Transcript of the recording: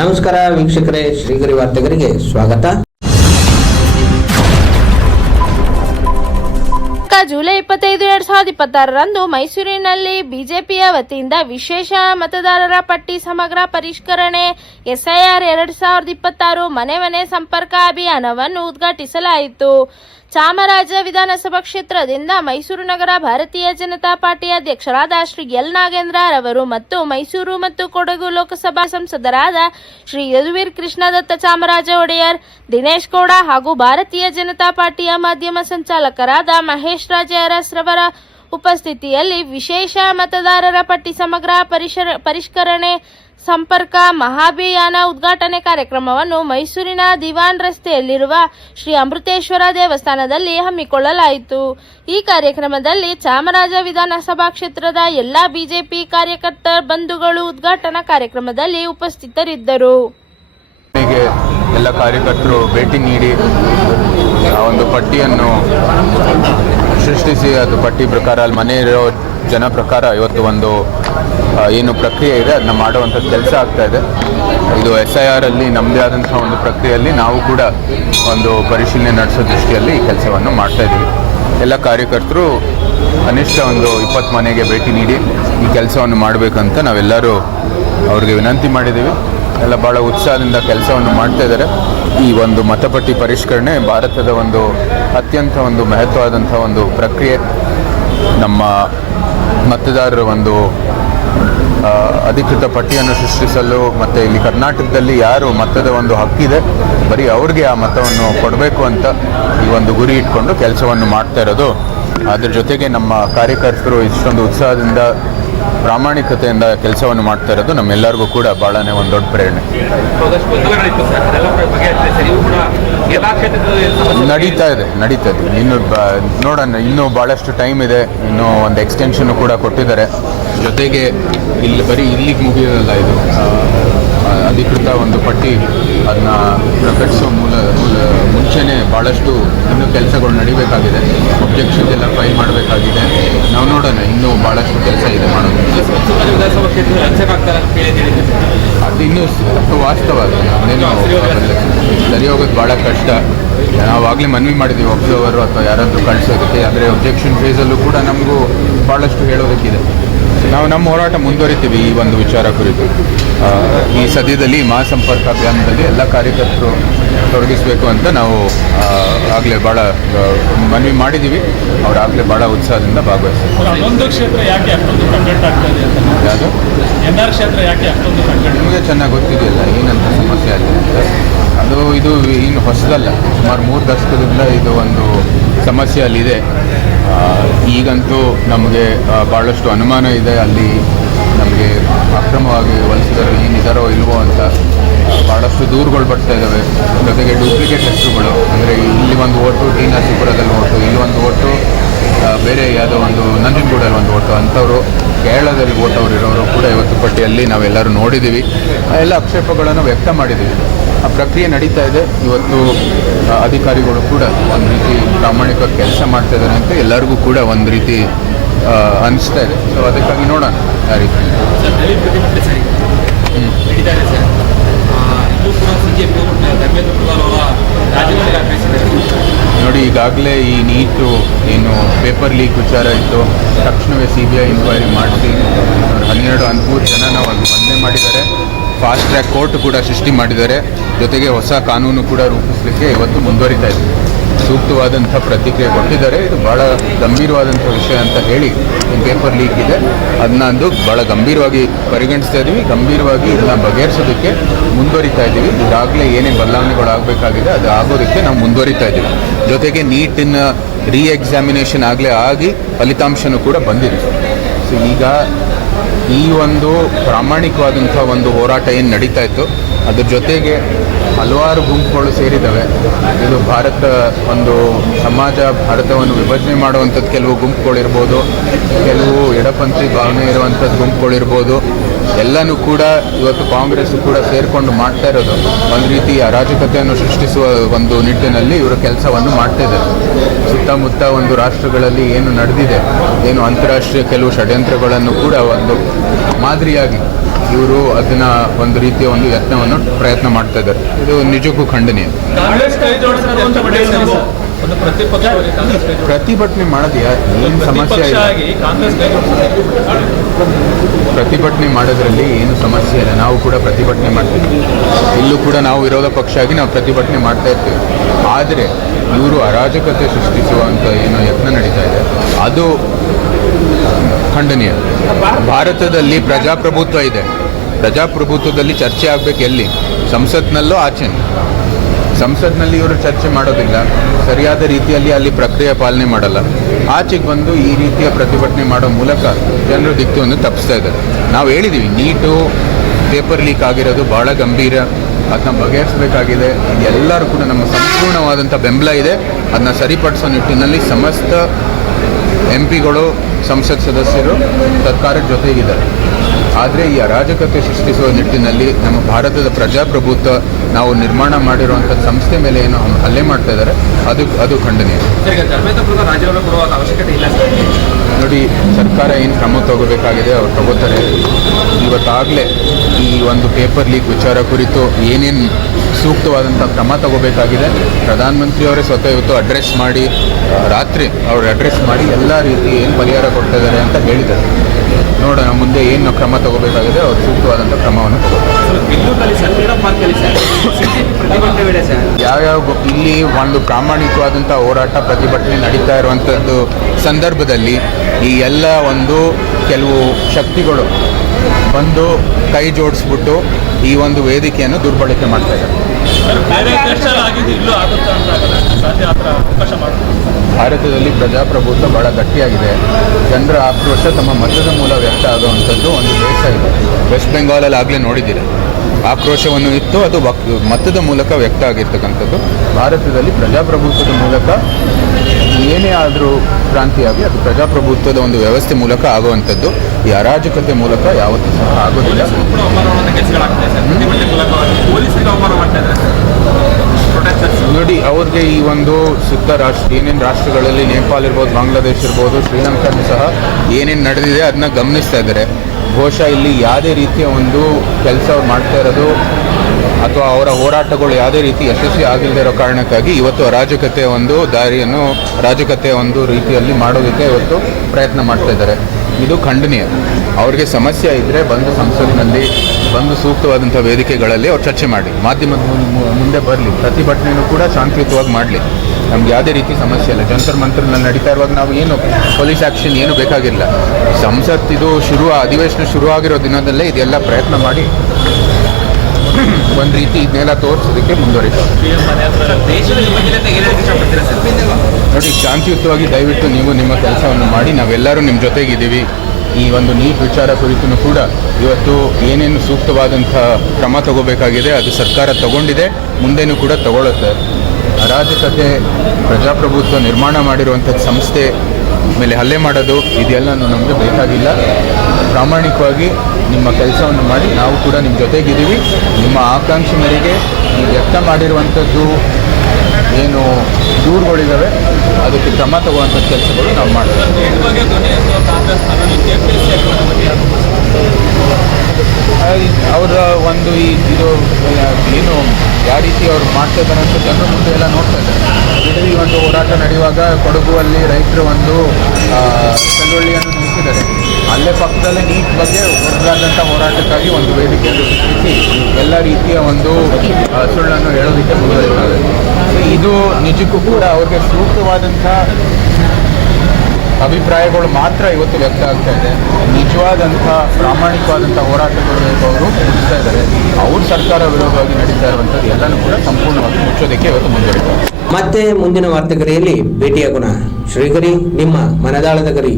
ನಮಸ್ಕಾರ ವೀಕ್ಷಕರೇ, ಶ್ರೀಗರಿ ವಾರ್ತೆಗರಿಗೆ ಸ್ವಾಗತ. ಜುಲೈ 25, 2026ರಂದು ಮೈಸೂರಿನಲ್ಲಿ ಬಿಜೆಪಿಯ ವತಿಯಿಂದ ವಿಶೇಷ ಮತದಾರರ ಪಟ್ಟಿ ಸಮಗ್ರ ಪರಿಷ್ಕರಣೆ SIR 2026 ಮನೆ ಮನೆ ಸಂಪರ್ಕ ಅಭಿಯಾನವನ್ನು ಉದ್ಘಾಟಿಸಲಾಯಿತು. ಚಾಮರಾಜ ವಿಧಾನಸಭಾ ಕ್ಷೇತ್ರದಿಂದ ಮೈಸೂರು ನಗರ ಭಾರತೀಯ ಜನತಾ ಪಾರ್ಟಿ ಅಧ್ಯಕ್ಷರಾದ ಶ್ರೀ ಎಲ್ ನಾಗೇಂದ್ರ ರವರು ಮತ್ತು ಮೈಸೂರು ಮತ್ತು ಕೊಡಗು ಲೋಕಸಭಾ ಸಂಸದರಾದ ಶ್ರೀ ಯದುವೀರ್ ಕೃಷ್ಣದತ್ತ ಚಾಮರಾಜ ಒಡೆಯರ್, ದಿನೇಶ್ ಗೌಡ ಹಾಗೂ ಭಾರತೀಯ ಜನತಾ ಪಾರ್ಟಿಯ ಮಾಧ್ಯಮ ಸಂಚಾಲಕರಾದ ಮಹೇಶ್ ರಾಜ ಅರಸ್ ರವರ ಉಪಸ್ಥಿತಿಯಲ್ಲಿ ವಿಶೇಷ ಮತದಾರರ ಪಟ್ಟಿ ಸಮಗ್ರ ಪರಿಷ್ಕರಣೆ ಸಂಪರ್ಕ ಮಹಾಭಿಯಾನ ಉದ್ಘಾಟನೆ ಕಾರ್ಯಕ್ರಮವನ್ನು ಮೈಸೂರಿನ ದಿವಾನ್ ರಸ್ತೆಯಲ್ಲಿರುವ ಶ್ರೀ ಅಮೃತೇಶ್ವರ ದೇವಸ್ಥಾನದಲ್ಲಿ ಹಮ್ಮಿಕೊಳ್ಳಲಾಯಿತು. ಈ ಕಾರ್ಯಕ್ರಮದಲ್ಲಿ ಚಾಮರಾಜ ವಿಧಾನಸಭಾ ಕ್ಷೇತ್ರದ ಎಲ್ಲಾ ಬಿಜೆಪಿ ಕಾರ್ಯಕರ್ತ ಬಂಧುಗಳು ಉದ್ಘಾಟನಾ ಕಾರ್ಯಕ್ರಮದಲ್ಲಿ ಉಪಸ್ಥಿತರಿದ್ದರು. ಎಲ್ಲ ಕಾರ್ಯಕರ್ತರು ಭೇಟಿ ನೀಡಿ ಒಂದು ಪಟ್ಟಿಯನ್ನು ಸೃಷ್ಟಿಸಿ ಅದು ಪಟ್ಟಿ ಪ್ರಕಾರ ಅಲ್ಲಿ ಮನೆ ಇರೋ ಜನ ಪ್ರಕಾರ ಇವತ್ತು ಒಂದು ಏನು ಪ್ರಕ್ರಿಯೆ ಇದೆ ಅದನ್ನ ಮಾಡುವಂಥ ಕೆಲಸ ಆಗ್ತಾ ಇದೆ. ಇದು SIR ಅಲ್ಲಿ ನಮ್ಮದೇ ಆದಂಥ ಒಂದು ಪ್ರಕ್ರಿಯೆಯಲ್ಲಿ ನಾವು ಕೂಡ ಒಂದು ಪರಿಶೀಲನೆ ನಡೆಸೋ ದೃಷ್ಟಿಯಲ್ಲಿ ಈ ಕೆಲಸವನ್ನು ಮಾಡ್ತಾ ಇದ್ದೀವಿ. ಎಲ್ಲ ಕಾರ್ಯಕರ್ತರು ಕನಿಷ್ಠ ಒಂದು 20 ಮನೆಗೆ ಭೇಟಿ ನೀಡಿ ಈ ಕೆಲಸವನ್ನು ಮಾಡಬೇಕಂತ ನಾವೆಲ್ಲರೂ ಅವ್ರಿಗೆ ವಿನಂತಿ ಮಾಡಿದ್ದೀವಿ. ಎಲ್ಲ ಭಾಳ ಉತ್ಸಾಹದಿಂದ ಕೆಲಸವನ್ನು ಮಾಡ್ತಾ ಇದ್ದಾರೆ. ಈ ಒಂದು ಮತಪಟ್ಟಿ ಪರಿಷ್ಕರಣೆ ಭಾರತದ ಒಂದು ಅತ್ಯಂತ ಒಂದು ಮಹತ್ವವಾದಂಥ ಒಂದು ಪ್ರಕ್ರಿಯೆ. ನಮ್ಮ ಮತದಾರರ ಒಂದು ಅಧಿಕೃತ ಪಟ್ಟಿಯನ್ನು ಸೃಷ್ಟಿಸಲು ಮತ್ತು ಇಲ್ಲಿ ಕರ್ನಾಟಕದಲ್ಲಿ ಯಾರು ಮತದ ಒಂದು ಹಕ್ಕಿದೆ ಬರೀ ಅವ್ರಿಗೆ ಆ ಮತವನ್ನು ಕೊಡಬೇಕು ಅಂತ ಈ ಒಂದು ಗುರಿ ಇಟ್ಕೊಂಡು ಕೆಲಸವನ್ನು ಮಾಡ್ತಾ ಇರೋದು. ಅದ್ರ ಜೊತೆಗೆ ನಮ್ಮ ಕಾರ್ಯಕರ್ತರು ಇಷ್ಟೊಂದು ಉತ್ಸಾಹದಿಂದ ಪ್ರಾಮಾಣಿಕತೆಯಿಂದ ಕೆಲಸವನ್ನು ಮಾಡ್ತಾ ಇರೋದು ನಮ್ಮೆಲ್ಲರಿಗೂ ಕೂಡ ಭಾಳನೇ ಒಂದು ದೊಡ್ಡ ಪ್ರೇರಣೆ. ನಡೀತಾ ಇದೆ. ಇನ್ನು ನೋಡೋಣ, ಇನ್ನೂ ಭಾಳಷ್ಟು ಟೈಮ್ ಇದೆ. ಇನ್ನೂ ಒಂದು ಎಕ್ಸ್ಟೆನ್ಷನ್ ಕೂಡ ಕೊಟ್ಟಿದ್ದಾರೆ. ಜೊತೆಗೆ ಇಲ್ಲಿ ಬರೀ ಇಲ್ಲಿಗೆ ಮುಗಿಯೋದಲ್ಲ, ಇದು ಅಧಿಕೃತ ಒಂದು ಪಟ್ಟಿ ಅದನ್ನ ಪ್ರಕಟಿಸೋ ಮುಂಚೆನೇ ಭಾಳಷ್ಟು ಇನ್ನೂ ಕೆಲಸಗಳು ನಡಿಬೇಕಾಗಿದೆ. ಅಬ್ಜೆಕ್ಷನ್ ಎಲ್ಲ ಫೈಲ್ ಮಾಡಬೇಕಾಗಿದೆ. ನಾವು ನೋಡೋಣ, ಇನ್ನೂ ಭಾಳಷ್ಟು ಕೆಲಸ ಇದೆ ಮಾಡೋದು. ಅದು ಇನ್ನೂ ವಾಸ್ತವ, ಅದೇನು ಸರಿ ಹೋಗೋದು ಭಾಳ ಕಷ್ಟ. ನಾವಾಗಲೇ ಮನವಿ ಮಾಡಿದ್ದೀವಿ ಒಬ್ಸರ್ವರು ಅಥವಾ ಯಾರಾದರೂ ಕಳಿಸೋದಕ್ಕೆ. ಆದರೆ ಅಬ್ಜೆಕ್ಷನ್ ಫೇಸಲ್ಲೂ ಕೂಡ ನಮಗೂ ಭಾಳಷ್ಟು ಹೇಳೋದಕ್ಕಿದೆ. ನಾವು ನಮ್ಮ ಹೋರಾಟ ಮುಂದುವರಿತೀವಿ ಈ ಒಂದು ವಿಚಾರ ಕುರಿತು. ಈ ಸದ್ಯದಲ್ಲಿ ಮಹಾಸಂಪರ್ಕ ಅಭಿಯಾನದಲ್ಲಿ ಎಲ್ಲ ಕಾರ್ಯಕರ್ತರು ತೊಡಗಿಸಬೇಕು ಅಂತ ನಾವು ಆಗಲೇ ಭಾಳ ಮನವಿ ಮಾಡಿದ್ದೀವಿ. ಅವರಾಗಲೇ ಭಾಳ ಉತ್ಸಾಹದಿಂದ ಭಾಗವಹಿಸ್ತಾರೆ. ಯಾವುದು ನಿಮಗೆ ಚೆನ್ನಾಗಿ ಗೊತ್ತಿದೆಯಲ್ಲ ಏನಂತ ಸಮಸ್ಯೆ ಆಗಿದೆ. ಅದು ಇದು ಇನ್ನು ಹೊಸದಲ್ಲ, ಸುಮಾರು 3 ದಶಕದಿಂದ ಇದು ಒಂದು ಸಮಸ್ಯೆ ಅಲ್ಲಿದೆ. ಈಗಂತೂ ನಮಗೆ ಭಾಳಷ್ಟು ಅನುಮಾನ ಇದೆ. ಅಲ್ಲಿ ನಮಗೆ ಅಕ್ರಮವಾಗಿ ವಲಸಿಗರು ಏನಿದ್ದಾರೋ ಇಲ್ವೋ ಅಂತ ಭಾಳಷ್ಟು ದೂರುಗಳು ಬರ್ತಾ ಇದ್ದಾವೆ. ಜೊತೆಗೆ ಡೂಪ್ಲಿಕೇಟ್ ಹೆಸರುಗಳು, ಅಂದರೆ ಇಲ್ಲಿ ಒಂದು ಓಟು ಟಿ ನರಸೀಪುರದಲ್ಲಿ ಓಟು, ಇಲ್ಲಿ ಒಂದು ಓಟು ಬೇರೆ ಯಾವುದೋ ಒಂದು ನಂಜನಗೂಡಲ್ಲಿ ಒಂದು ಓಟು, ಅಂಥವರು ಕೇರಳದಲ್ಲಿ ಓಟವ್ರು ಇರೋರು ಕೂಡ ಇವತ್ತು ಪಟ್ಟಿಯಲ್ಲಿ ನಾವೆಲ್ಲರೂ ನೋಡಿದ್ದೀವಿ. ಎಲ್ಲ ಆಕ್ಷೇಪಗಳನ್ನು ವ್ಯಕ್ತ ಮಾಡಿದ್ದೀವಿ. ಆ ಪ್ರಕ್ರಿಯೆ ನಡೀತಾ ಇದೆ. ಇವತ್ತು ಅಧಿಕಾರಿಗಳು ಕೂಡ ಒಂದು ರೀತಿ ಪ್ರಾಮಾಣಿಕ ಕೆಲಸ ಮಾಡ್ತಾ ಇದ್ದಾರೆ ಅಂತ ಎಲ್ಲರಿಗೂ ಕೂಡ ಒಂದು ರೀತಿ ಅನಿಸ್ತಾ ಇದೆ. ಸೊ ಅದಕ್ಕಾಗಿ ನೋಡೋಣ ಆ ರೀತಿ. ನೋಡಿ, ಈಗಾಗಲೇ ಈ ನೀಟು ಏನು ಪೇಪರ್ ಲೀಕ್ ವಿಚಾರ ಇತ್ತು, ತಕ್ಷಣವೇ CBI ಇನ್ಕ್ವೈರಿ ಮಾಡಿಸಿ 12-13 ಜನನ ಬಂಧನೆ ಮಾಡಿದ್ದಾರೆ. ಫಾಸ್ಟ್ ಟ್ರ್ಯಾಕ್ ಕೋರ್ಟ್ ಕೂಡ ಸೃಷ್ಟಿ ಮಾಡಿದ್ದಾರೆ. ಜೊತೆಗೆ ಹೊಸ ಕಾನೂನು ಕೂಡ ರೂಪಿಸಲಿಕ್ಕೆ ಇವತ್ತು ಮುಂದುವರಿತಾ ಇದೆ. ಸೂಕ್ತವಾದಂಥ ಪ್ರತಿಕ್ರಿಯೆ ಕೊಟ್ಟಿದ್ದಾರೆ. ಇದು ಭಾಳ ಗಂಭೀರವಾದಂಥ ವಿಷಯ ಅಂತ ಹೇಳಿ ಏನು ಪೇಪರ್ ಲೀಕ್ ಇದೆ ಅದನ್ನ ಅಂದು ಭಾಳ ಗಂಭೀರವಾಗಿ ಪರಿಗಣಿಸ್ತಾ ಇದ್ದೀವಿ. ಗಂಭೀರವಾಗಿ ಇದನ್ನ ಬಗೆಹರಿಸೋದಕ್ಕೆ ಮುಂದುವರಿತಾ ಇದ್ದೀವಿ. ಈಗಾಗಲೇ ಏನೇನು ಬದಲಾವಣೆಗಳು ಆಗಬೇಕಾಗಿದೆ ಅದು ಆಗೋದಕ್ಕೆ ನಾವು ಮುಂದುವರಿತಾ ಇದ್ದೀವಿ. ಜೊತೆಗೆ ನೀಟಿನ ಎಕ್ಸಾಮಿನೇಷನ್ ಆಗಲೇ ಆಗಿ ಫಲಿತಾಂಶನೂ ಕೂಡ ಬಂದಿದೆ. ಸೊ ಈಗ ಈ ಒಂದು ಪ್ರಾಮಾಣಿಕವಾದಂಥ ಒಂದು ಹೋರಾಟ ಏನು ನಡೀತಾ ಇತ್ತು ಅದ್ರ ಜೊತೆಗೆ ಹಲವಾರು ಗುಂಪುಗಳು ಸೇರಿದ್ದಾವೆ. ಇದು ಭಾರತ ಒಂದು ಸಮಾಜ, ಭಾರತವನ್ನು ವಿಭಜನೆ ಮಾಡುವಂಥದ್ದು ಕೆಲವು ಗುಂಪುಗಳಿರ್ಬೋದು, ಕೆಲವು ಎಡಪಂಥಿ ಭಾವನೆ ಇರುವಂಥದ್ದು ಗುಂಪುಗಳಿರ್ಬೋದು. ಎಲ್ಲನೂ ಕೂಡ ಇವತ್ತು ಕಾಂಗ್ರೆಸ್ ಕೂಡ ಸೇರಿಕೊಂಡು ಮಾಡ್ತಾ ಇರೋದು ಒಂದು ರೀತಿ ಅರಾಜಕತೆಯನ್ನು ಸೃಷ್ಟಿಸುವ ಒಂದು ನಿಟ್ಟಿನಲ್ಲಿ ಇವರು ಕೆಲಸವನ್ನು ಮಾಡ್ತಾ ಇದ್ದಾರೆ. ಸುತ್ತಮುತ್ತ ಒಂದು ರಾಷ್ಟ್ರಗಳಲ್ಲಿ ಏನು ನಡೆದಿದೆ, ಏನು ಅಂತಾರಾಷ್ಟ್ರೀಯ ಕೆಲವು ಷಡ್ಯಂತ್ರಗಳನ್ನು ಕೂಡ ಒಂದು ಮಾದರಿಯಾಗಿ ಇವರು ಅದನ್ನ ಒಂದು ರೀತಿಯ ಒಂದು ಯತ್ನವನ್ನು ಪ್ರಯತ್ನ ಮಾಡ್ತಾ ಇದ್ದಾರೆ. ಇದು ನಿಜಕ್ಕೂ ಖಂಡನೀಯ. ಕಾಂಗ್ರೆಸ್ ಕೈ ಜೋಡಿಸಿರೋದು ಅಂತ ಬಿಟ್ಟಿದ್ದಾರೆ ಸರ್. ಒಂದು ಪ್ರತಿಪಕ್ಷವಾಗಿ ಕಾಂಗ್ರೆಸ್ ಕೈ ಜೋಡಿಸಿದೆ. ಪ್ರತಿಭಟನೆ ಮಾಡೋದು ಏನು ಸಮಸ್ಯೆ ಇಲ್ಲ. ಕಾಂಗ್ರೆಸ್ ಕೈ ಜೋಡಿಸಿದೆ. ಪ್ರತಿಭಟನೆ ಮಾಡೋದ್ರಲ್ಲಿ ಏನು ಸಮಸ್ಯೆ ಇಲ್ಲ. ನಾವು ಕೂಡ ಪ್ರತಿಭಟನೆ ಮಾಡ್ತೀವಿ. ಇಲ್ಲೂ ಕೂಡ ನಾವು ವಿರೋಧ ಪಕ್ಷ ಆಗಿ ನಾವು ಪ್ರತಿಭಟನೆ ಮಾಡ್ತಾ ಇರ್ತೀವಿ. ಆದರೆ ಇವರು ಅರಾಜಕತೆ ಸೃಷ್ಟಿಸುವಂಥ ಏನು ಯತ್ನ ನಡೀತಾ ಇದೆ ಅದು ಖಂಡನೀಯ. ಭಾರತದಲ್ಲಿ ಪ್ರಜಾಪ್ರಭುತ್ವ ಇದೆ. ಪ್ರಜಾಪ್ರಭುತ್ವದಲ್ಲಿ ಚರ್ಚೆ ಆಗಬೇಕು ಎಲ್ಲಿ? ಸಂಸತ್ನಲ್ಲೂ ಆಚೆನೂ. ಸಂಸತ್ನಲ್ಲಿ ಇವರು ಚರ್ಚೆ ಮಾಡೋದಿಲ್ಲ, ಸರಿಯಾದ ರೀತಿಯಲ್ಲಿ ಅಲ್ಲಿ ಪ್ರಕ್ರಿಯೆ ಪಾಲನೆ ಮಾಡಲ್ಲ. ಆಚೆಗೆ ಬಂದು ಈ ರೀತಿಯ ಪ್ರತಿಭಟನೆ ಮಾಡೋ ಮೂಲಕ ಜನರು ದಿಕ್ಕನ್ನು ತಪ್ಪಿಸ್ತಾ ಇದ್ದಾರೆ. ನಾವು ಹೇಳಿದ್ದೀವಿ, ನೀಟು ಪೇಪರ್ ಲೀಕ್ ಆಗಿರೋದು ಭಾಳ ಗಂಭೀರ, ಅದನ್ನ ಬಗೆಹರಿಸಬೇಕಾಗಿದೆ. ಎಲ್ಲರೂ ಕೂಡ ನಮ್ಮ ಸಂಪೂರ್ಣವಾದಂಥ ಬೆಂಬಲ ಇದೆ. ಅದನ್ನ ಸರಿಪಡಿಸೋ ನಿಟ್ಟಿನಲ್ಲಿ ಸಮಸ್ತ MP ಗಳು, ಸಂಸತ್ ಸದಸ್ಯರು ಸರ್ಕಾರದ ಜೊತೆಗಿದ್ದಾರೆ. ಆದರೆ ಈ ಅರಾಜಕತೆ ಸೃಷ್ಟಿಸುವ ನಿಟ್ಟಿನಲ್ಲಿ ನಮ್ಮ ಭಾರತದ ಪ್ರಜಾಪ್ರಭುತ್ವ ನಾವು ನಿರ್ಮಾಣ ಮಾಡಿರುವಂಥ ಸಂಸ್ಥೆ ಮೇಲೆ ಏನು ಹಲ್ಲೆ ಮಾಡ್ತಾ ಇದ್ದಾರೆ ಅದು ಖಂಡನೀಯ. ರಾಜ್ಯವನ್ನು ಕೊಡುವ ಅವಶ್ಯಕತೆ ಇಲ್ಲ ಸರ್. ನೋಡಿ, ಸರ್ಕಾರ ಏನು ಕ್ರಮ ತಗೋಬೇಕಾಗಿದೆ ಅವ್ರು ತಗೋತಾರೆ. ಇವತ್ತಾಗಲೇ ಈ ಒಂದು ಪೇಪರ್ ಲೀಕ್ ವಿಚಾರ ಕುರಿತು ಏನೇನು ಸೂಕ್ತವಾದಂಥ ಕ್ರಮ ತಗೋಬೇಕಾಗಿದೆ ಪ್ರಧಾನಮಂತ್ರಿಯವರೇ ಸ್ವತಃ ಇವತ್ತು ಅಡ್ರೆಸ್ ಮಾಡಿ, ರಾತ್ರಿ ಅವರು ಅಡ್ರೆಸ್ ಮಾಡಿ ಎಲ್ಲ ರೀತಿ ಏನು ಪರಿಹಾರ ಕೊಡ್ತಾ ಇದ್ದಾರೆ ಅಂತ ಹೇಳಿದ್ದಾರೆ. ನೋಡೋಣ ಮುಂದೆ ಏನು ಕ್ರಮ ತಗೋಬೇಕಾಗಿದೆ ಅವ್ರು ಸೂಕ್ತವಾದಂಥ ಕ್ರಮವನ್ನು ತಗೋತಾರೆ. ಯಾವ್ಯಾವ ಇಲ್ಲಿ ಒಂದು ಪ್ರಾಮಾಣಿಕವಾದಂಥ ಹೋರಾಟ ಪ್ರತಿಭಟನೆ ನಡೀತಾ ಇರುವಂಥದ್ದು ಸಂದರ್ಭದಲ್ಲಿ ಈ ಎಲ್ಲ ಒಂದು ಕೆಲವು ಶಕ್ತಿಗಳು ಬಂದು ಕೈ ಜೋಡಿಸ್ಬಿಟ್ಟು ಈ ಒಂದು ವೇದಿಕೆಯನ್ನು ದುರ್ಬಳಕೆ ಮಾಡ್ತಾ ಇದ್ದಾರೆ. ಭಾರತದಲ್ಲಿ ಪ್ರಜಾಪ್ರಭುತ್ವ ಬಹಳ ಗಟ್ಟಿಯಾಗಿದೆ. ಜನರ ಆಕ್ರೋಶ ತಮ್ಮ ಮತದ ಮೂಲ ವ್ಯಕ್ತ ಆಗುವಂಥದ್ದು ಒಂದು ದೇಶ ಇದೆ. ವೆಸ್ಟ್ ಬೆಂಗಾಲಲ್ಲಿ ಆಗಲೇ ನೋಡಿದ್ದೀರಿ, ಆಕ್ರೋಶವನ್ನು ಇತ್ತು, ಅದು ಮತದ ಮೂಲಕ ವ್ಯಕ್ತ ಆಗಿರ್ತಕ್ಕಂಥದ್ದು. ಭಾರತದಲ್ಲಿ ಪ್ರಜಾಪ್ರಭುತ್ವದ ಮೂಲಕ ಏನೇ ಆದರೂ ಕ್ರಾಂತಿಯಾಗಿ ಅದು ಪ್ರಜಾಪ್ರಭುತ್ವದ ಒಂದು ವ್ಯವಸ್ಥೆ ಮೂಲಕ ಆಗುವಂಥದ್ದು. ಈ ಅರಾಜಕತೆ ಮೂಲಕ ಯಾವತ್ತೂ ಸಹ ಆಗೋದಿಲ್ಲ. ನೋಡಿ, ಅವ್ರಿಗೆ ಈ ಒಂದು ಸುತ್ತ ಏನೇನು ರಾಷ್ಟ್ರಗಳಲ್ಲಿ ನೇಪಾಳ ಇರ್ಬೋದು, ಬಾಂಗ್ಲಾದೇಶ ಇರ್ಬೋದು, ಶ್ರೀಲಂಕಾದೂ ಸಹ ಏನೇನು ನಡೆದಿದೆ ಅದನ್ನ ಗಮನಿಸ್ತಾ ಇದ್ದಾರೆ. ಬಹುಶಃ ಇಲ್ಲಿ ಯಾವುದೇ ರೀತಿಯ ಒಂದು ಕೆಲಸ ಅವ್ರು ಮಾಡ್ತಾ ಇರೋದು ಅಥವಾ ಅವರ ಹೋರಾಟಗಳು ಯಾವುದೇ ರೀತಿ ಯಶಸ್ವಿ ಆಗಿಲ್ಲದೆ ಇರೋ ಕಾರಣಕ್ಕಾಗಿ ಇವತ್ತು ಅರಾಜಕತೆಯ ಒಂದು ದಾರಿಯನ್ನು, ಅರಾಜಕತೆಯ ಒಂದು ರೀತಿಯಲ್ಲಿ ಮಾಡೋದಕ್ಕೆ ಇವತ್ತು ಪ್ರಯತ್ನ ಮಾಡ್ತಾ ಇದ್ದಾರೆ. ಇದು ಖಂಡನೀಯ. ಅವ್ರಿಗೆ ಸಮಸ್ಯೆ ಇದ್ದರೆ ಬಂದು ಸಂಸತ್ನಲ್ಲಿ ಬಂದು ಸೂಕ್ತವಾದಂಥ ವೇದಿಕೆಗಳಲ್ಲಿ ಅವ್ರು ಚರ್ಚೆ ಮಾಡಿ, ಮಾಧ್ಯಮದ ಮುಂದೆ ಬರಲಿ, ಪ್ರತಿಭಟನೆಯೂ ಕೂಡ ಶಾಂತಿಯುತವಾಗಿ ಮಾಡಲಿ. ನಮ್ಗೆ ಯಾವುದೇ ರೀತಿ ಸಮಸ್ಯೆ ಇಲ್ಲ. ಜಂತರ್ ಮಂತರ್ನಲ್ಲಿ ನಡೀತಾ ಇರುವಾಗ ನಾವು ಏನು ಪೊಲೀಸ್ ಆ್ಯಕ್ಷನ್ ಏನು ಬೇಕಾಗಿಲ್ಲ. ಸಂಸತ್ ಇದು ಅಧಿವೇಶನ ಶುರು ಆಗಿರೋ ದಿನದಲ್ಲೇ ಇದೆಲ್ಲ ಪ್ರಯತ್ನ ಮಾಡಿ ಒಂದು ರೀತಿ ಇದನ್ನೆಲ್ಲ ತೋರಿಸೋದಕ್ಕೆ ಮುಂದುವರಿತಾರೆ. ನೋಡಿ, ಶಾಂತಿಯುತವಾಗಿ ದಯವಿಟ್ಟು ನೀವು ನಿಮ್ಮ ಕೆಲಸವನ್ನು ಮಾಡಿ, ನಾವೆಲ್ಲರೂ ನಿಮ್ಮ ಜೊತೆಗಿದ್ದೀವಿ. ಈ ಒಂದು ನೀಟ್ ವಿಚಾರ ಕುರಿತು ಕೂಡ ಇವತ್ತು ಏನೇನು ಸೂಕ್ತವಾದಂಥ ಕ್ರಮ ತಗೋಬೇಕಾಗಿದೆ ಅದು ಸರ್ಕಾರ ತಗೊಂಡಿದೆ, ಮುಂದೇನೂ ಕೂಡ ತಗೊಳ್ಳುತ್ತೆ. ಅರಾಜಕತೆ, ಪ್ರಜಾಪ್ರಭುತ್ವ ನಿರ್ಮಾಣ ಮಾಡಿರುವಂಥ ಸಂಸ್ಥೆ ಮೇಲೆ ಹಲ್ಲೆ ಮಾಡೋದು ಇದೆಲ್ಲನೂ ನಮಗೆ ಬೇಕಾಗಿಲ್ಲ. ಪ್ರಾಮಾಣಿಕವಾಗಿ ನಿಮ್ಮ ಕೆಲಸವನ್ನು ಮಾಡಿ, ನಾವು ಕೂಡ ನಿಮ್ಮ ಜೊತೆಗಿದ್ದೀವಿ. ನಿಮ್ಮ ಆಕಾಂಕ್ಷೆ ಮೇರೆಗೆ ವ್ಯಕ್ತ ಮಾಡಿರುವಂಥದ್ದು ಏನು ದೂರುಗಳಿದ್ದಾವೆ ಅದಕ್ಕೆ ಕ್ರಮ ತಗೊಳ್ಳುವಂಥ ಕೆಲಸಗಳು ನಾವು ಮಾಡ್ತೀವಿ. ಅವರ ಒಂದು ಇದು ಏನು ಯಾವ ರೀತಿ ಅವ್ರು ಮಾಡ್ತಾ ಇದ್ದಾರೆ ಅಂತ ಜನರ ಮುಂದೆ ಎಲ್ಲ ನೋಡ್ತಾ ಇದ್ದಾರೆ. ಈ ಒಂದು ಹೋರಾಟ ನಡೆಯುವಾಗ ಕೊಡಗುವಲ್ಲಿ ರೈತರು ಒಂದು ಚಳುವಳಿಯನ್ನು ನಿಲ್ಲಿಸಿದ್ದಾರೆ. ಅಲ್ಲೇ ಪಕ್ಕದಲ್ಲೇ ನೀಟ್ ಬಗ್ಗೆ ಹೊರಗಾದಂಥ ಹೋರಾಟಕ್ಕಾಗಿ ಒಂದು ವೇದಿಕೆಯನ್ನು ಸೃಷ್ಟಿಸಿ ಎಲ್ಲ ರೀತಿಯ ಒಂದು ಸುಳ್ಳನ್ನು ಹೇಳೋದಕ್ಕೆ ಮುಂದುವರಿತಾರೆ. ಇದು ನಿಜಕ್ಕೂ ಕೂಡ ಅವ್ರಿಗೆ ಸೂಕ್ತವಾದಂಥ ಅಭಿಪ್ರಾಯಗಳು ಮಾತ್ರ ಇವತ್ತು ವ್ಯಕ್ತ ಆಗ್ತಾ ಇದೆ. ನಿಜವಾದಂಥ ಪ್ರಾಮಾಣಿಕವಾದಂಥ ಹೋರಾಟಗಳು ಅವರು ಮುಗಿಸ್ತಾ ಇದ್ದಾರೆ. ಅವ್ರ ಸರ್ಕಾರ ವಿರೋಧವಾಗಿ ನಡೀತಾ ಇರುವಂಥದ್ದು ಎಲ್ಲನೂ ಕೂಡ ಸಂಪೂರ್ಣವಾಗಿ ಮುಚ್ಚೋದಕ್ಕೆ ಇವತ್ತು ಮುಂದುವರಿತಾರೆ. ಮತ್ತೆ ಮುಂದಿನ ವಾರ್ತೆಗರಿಯಲ್ಲಿ ಭೇಟಿಯಾಗೋಣ. ಶ್ರೀಗರಿ, ನಿಮ್ಮ ಮನದಾಳದ ಗರಿ.